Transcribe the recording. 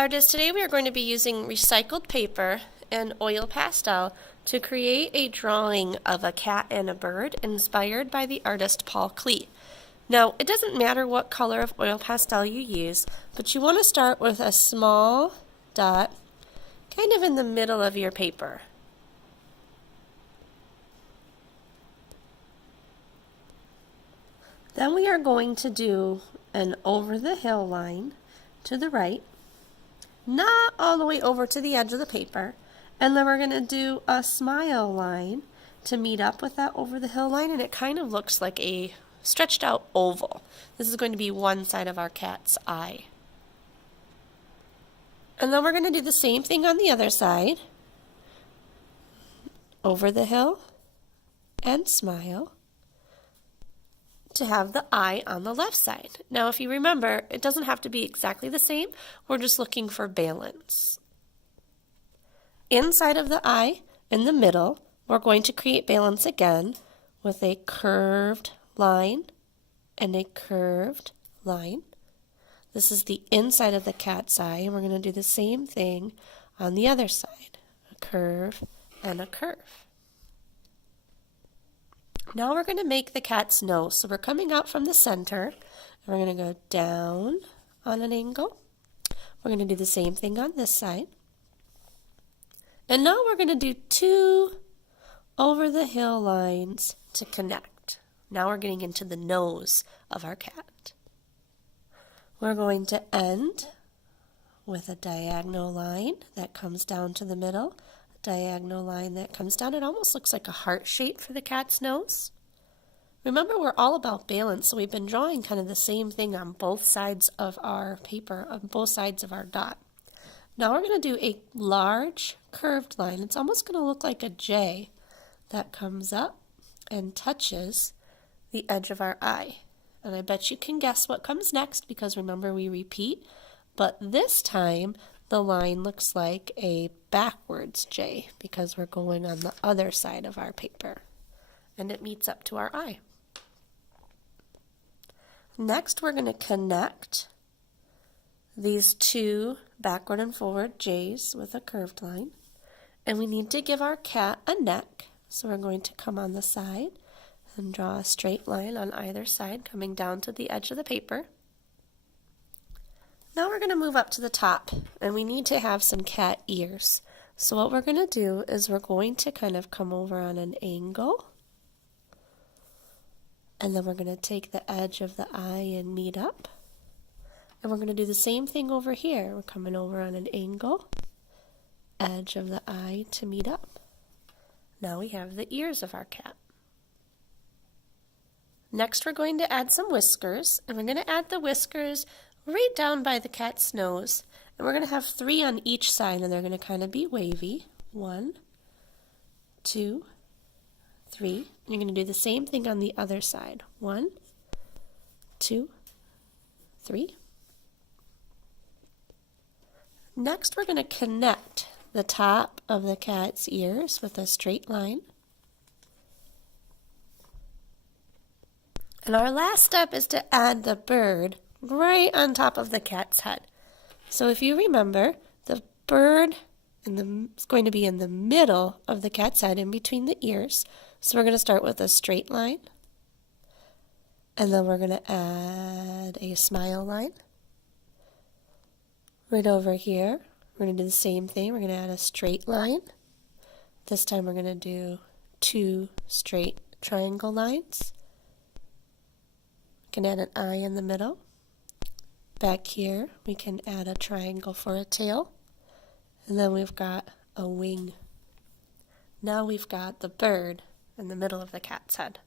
Artists, today we are going to be using recycled paper and oil pastel to create a drawing of a cat and a bird inspired by the artist Klee. Now, it doesn't matter what color of oil pastel you use, but you want to start with a small dot kind of in the middle of your paper. Then we are going to do an over the hill line to the right, not all the way over to the edge of the paper, and then we're going to do a smile line to meet up with that over the hill line, and it kind of looks like a stretched out oval. This is going to be one side of our cat's eye. And then we're going to do the same thing on the other side. Over the hill and smile to have the eye on the left side. Now, if you remember, it doesn't have to be exactly the same. We're just looking for balance. Inside of the eye, in the middle, we're going to create balance again with a curved line and a curved line. This is the inside of the cat's eye, and we're going to do the same thing on the other side. A curve and a curve. Now we're going to make the cat's nose. So we're coming out from the center, and we're going to go down on an angle. We're going to do the same thing on this side. And now we're going to do two over the hill lines to connect. Now we're getting into the nose of our cat. We're going to end with a diagonal line that comes down to the middle. Diagonal line that comes down. It almost looks like a heart shape for the cat's nose. Remember, we're all about balance, so we've been drawing kind of the same thing on both sides of our paper, on both sides of our dot. Now we're going to do a large curved line. It's almost going to look like a J that comes up and touches the edge of our eye. And I bet you can guess what comes next, because remember, we repeat, but this time the line looks like a backwards J because we're going on the other side of our paper, and it meets up to our eye. Next, we're going to connect these two backward and forward J's with a curved line, and we need to give our cat a neck, so we're going to come on the side and draw a straight line on either side coming down to the edge of the paper. Now we're going to move up to the top, and we need to have some cat ears. So what we're going to do is we're going to kind of come over on an angle, and then we're going to take the edge of the eye and meet up. And we're going to do the same thing over here. We're coming over on an angle, edge of the eye to meet up. Now we have the ears of our cat. Next, we're going to add some whiskers, and we're going to add the whiskers right down by the cat's nose, and we're going to have 3 on each side, and they're going to kind of be wavy. 1, 2, 3. And you're going to do the same thing on the other side. 1, 2, 3. Next, we're going to connect the top of the cat's ears with a straight line. And our last step is to add the bird right on top of the cat's head. So if you remember, the bird is going to be in the middle of the cat's head, in between the ears. So we're going to start with a straight line, and then we're going to add a smile line. Right over here, we're going to do the same thing. We're going to add a straight line. This time we're going to do 2 straight triangle lines. We can add an eye in the middle. Back here, we can add a triangle for a tail, and then we've got a wing. Now we've got the bird in the middle of the cat's head.